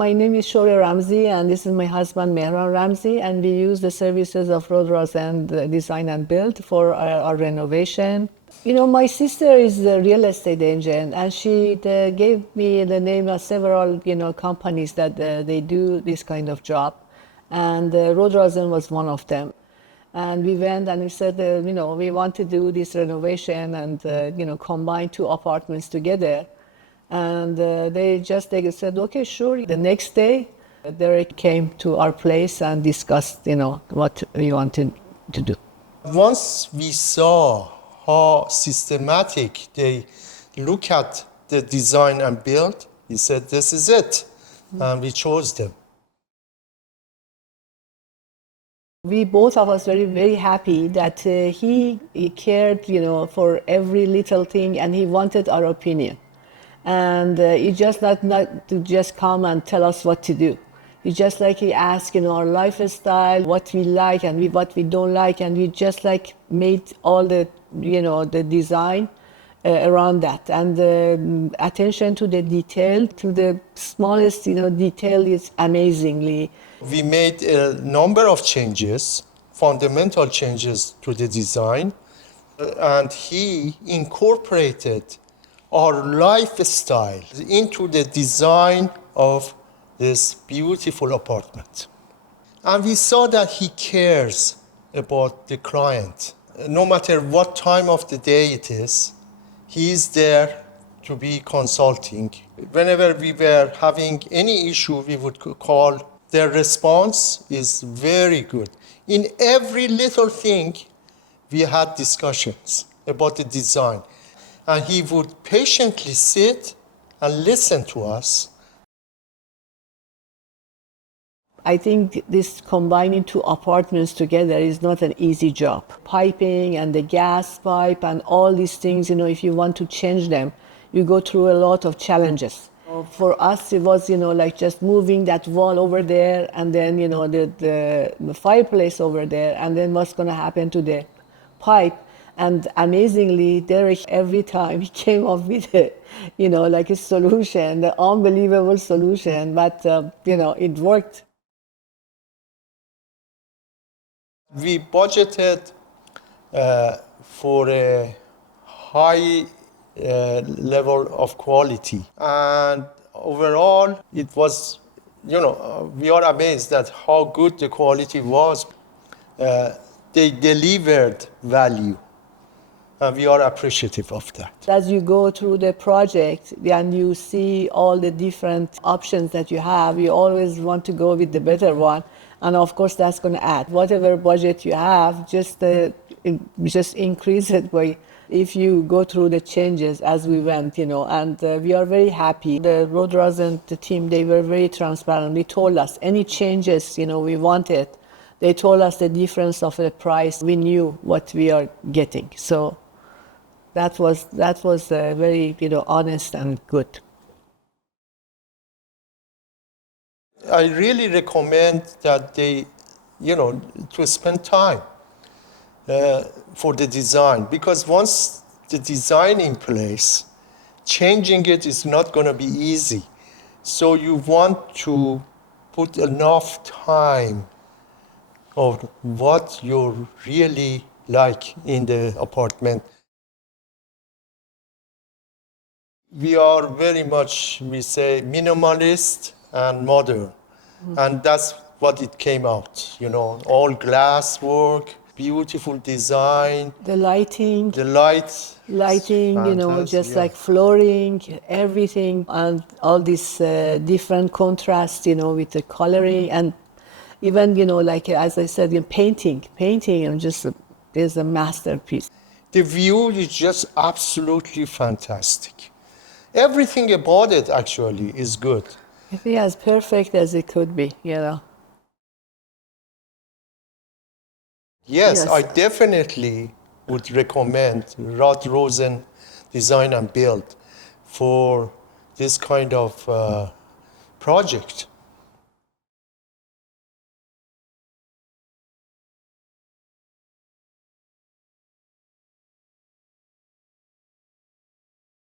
My name is Shoreh Ramzi, and this is my husband, Mehran Ramzi, and we use the services of Rodrozen Design Build for our renovation. You know, my sister is a real estate agent, and she gave me the name of several, companies that they do this kind of job, and Rodrozen was one of them. And we went and we said, we want to do this renovation and, combine two apartments together. And they said, okay, sure. The next day, Derek came to our place and discussed, what we wanted to do. Once we saw how systematic they look at the design and build, he said, this is it. And we chose them. We both of us were very happy that he cared, for every little thing, and he wanted our opinion. And he just not to just come and tell us what to do. He asked, our lifestyle, what we like and what we don't like, and we just made all the, the design around that. And the attention to the detail, to the smallest, detail is amazingly. We made a number of changes, fundamental changes to the design, and he incorporated our lifestyle into the design of this beautiful apartment. And we saw that he cares about the client. No matter what time of the day it is, he is there to be consulting. Whenever we were having any issue, we would call. Their response is very good. In every little thing, we had discussions about the design. And he would patiently sit and listen to us. I think this combining two apartments together is not an easy job. Piping and the gas pipe and all these things, if you want to change them, you go through a lot of challenges. For us, it was, just moving that wall over there and then, the fireplace over there, and then what's going to happen to the pipe. And amazingly, Derek, every time he came up with a solution, the unbelievable solution, but, it worked. We budgeted for a high level of quality. And overall, it was, we are amazed at how good the quality was. They delivered value. And we are appreciative of that. As you go through the project and you see all the different options that you have, you always want to go with the better one. And of course, that's going to add. Whatever budget you have, just increase it by if you go through the changes as we went, and we are very happy. The Rodrozen, the team, they were very transparent. They told us any changes, we wanted. They told us the difference of the price. We knew what we are getting. So that was very, honest and good. I really recommend that they, to spend time for the design, because once the design in place, changing it is not going to be easy. So you want to put enough time of what you really like in the apartment. We are very much, we say, minimalist and modern. And that's what it came out, all glass work, beautiful design. The lighting. The lights. Lighting, just like flooring, everything, and all these different contrasts, with the coloring, and even, as I said, painting, and is a masterpiece. The view is just absolutely fantastic. Everything about it actually is good. It's as perfect as it could be, Yes, I definitely would recommend Rodrozen Design and Build for this kind of project.